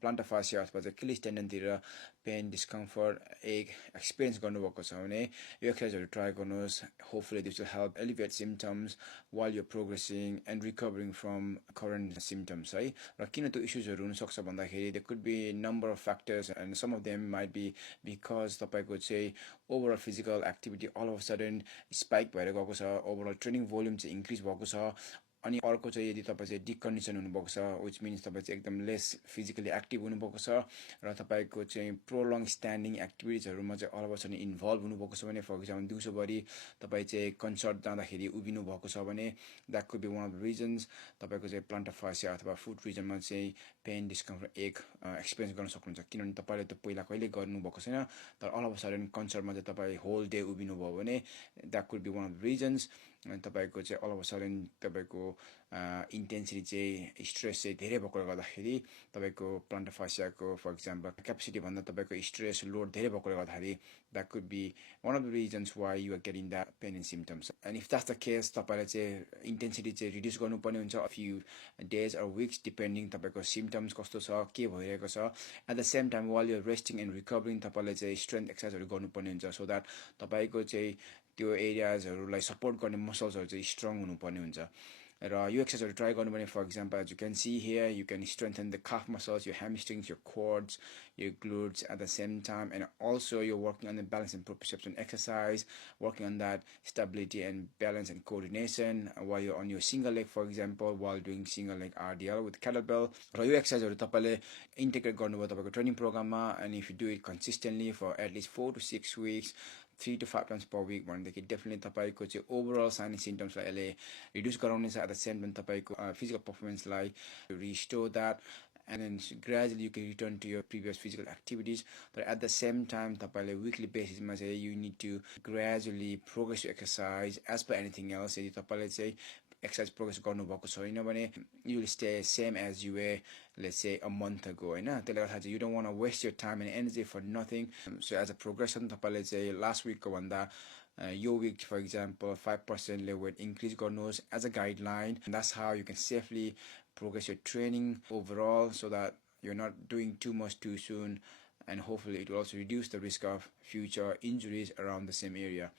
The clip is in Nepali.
plantar fascia अथवा चाहिँ achilles tendon तिर pain discomfort experience गर्नुभएको छ भने यो एक्सरसाइजहरु ट्राई गर्नुहोस्. Hopefully this will help alleviate symptoms while you're progressing and recovering from current symptoms है. र किन त्यो इश्यूजहरु हुन सक्छ भन्दाखेरि there could be number of factors and some of them might be because तपाईको चाहिँ overall physical activity all of a sudden spike भएर गएको छ, overall training volume चाहिँ increase भएको छ. अनि अर्को चाहिँ यदि तपाई चाहिँ डिकन्डिसन हुनुभएको छ which means तपाई चाहिँ एकदम लेस फिजिकली एक्टिभ हुनुभएको छ र तपाईको चाहिँ प्रोलङ स्ट्यान्डिङ एक्टिभिटिजहरुमा चाहिँ all of a sudden involve हुनुभएको छ भने फर एक्जाम्पल दिउँसोभरि तपाई चाहिँ कन्सर्ट जाँदाखेरि उभिनु भएको छ भने that could be one of the reasons तपाईको चाहिँ plantar fascia अथवा फुट रिजनमा चाहिँ पेन डिस्कम्फर्ट एक्सपिरियन्स गर्न सक्नुहुन्छ. किनभने तपाईले त पहिला कहिले गर्नुभएको छैन तर अल अफ अ सडन कन्सर्टमा चाहिँ तपाई होल डे उभिनु भयो भने that could be one of the reasons. तपाईको चाहिँ अल अफ अ सडन तपाईको इन्टेन्सिटी चाहिँ स्ट्रेस चाहिँ धेरै भएकोले गर्दाखेरि तपाईको plantar fascia को फर एक्जाम्पल क्यापेसिटी भन्दा तपाईको स्ट्रेस लोड धेरै भएकोले गर्दाखेरि that could be one of the reasons why you are getting that pain and symptoms. And if that's the case तपाईले चाहिँ इन्टेन्सिटी चाहिँ रिड्युस गर्नुपर्ने हुन्छ a few days or weeks depending तपाईको symptoms कस्तो छ के भइरहेको छ. At the same time while you're resting and recovering तपाईले चाहिँ स्ट्रेन्थ एक्सरसाइजहरु गर्नुपर्ने हुन्छ so that तपाईको चाहिँ त्यो एरियाजहरुलाई सपोर्ट गर्ने मसल्सहरु चाहिँ स्ट्रङ हुनुपर्ने हुन्छ. र यो एक्सरसाइजहरु ट्राई गर्नु भने for example as you can see here you can strengthen the calf muscles, your hamstrings, your quads, your glutes at the same time, and also you're working on the balance and proprioception exercise, working on that stability and balance and coordination while you're on your single leg for example while doing single leg RDL with kettlebell. र यो एक्सरसाइजहरु तपाईले इन्टिग्रेट गर्नुभयो तपाईको ट्रेनिङ प्रोग्राममा and if you do it consistently for at least 4 to 6 weeks 3 to 5 times per week भनेदेखि डेफिनेटली तपाईको चाहिँ ओभरअल साइन सिम्पटम्सलाई यसले रिड्युस गराउनेछ. एट द सेम टाइम तपाईको फिजिकल परफर्मेन्सलाई restore that and then gradually you can return to your previous physical activities. But at the same time तपाईले weekly basis मा चाहिँ you need to gradually progress your exercise as per anything else. यदि तपाईले चाहिँ exercise progress गर्नुभएको छैन भने you will stay same as you were let's say a month ago हैन. त्यसले गर्दा चाहिँ you don't want to waste your time and energy for nothing. So as a progression तपाईले चाहिँ last week को भन्दा your week for example 5% ले weight increase गर्नुहोस् as a guideline. And that's how you can safely progress your training overall so that you're not doing too much too soon, and hopefully it will also reduce the risk of future injuries around the same area.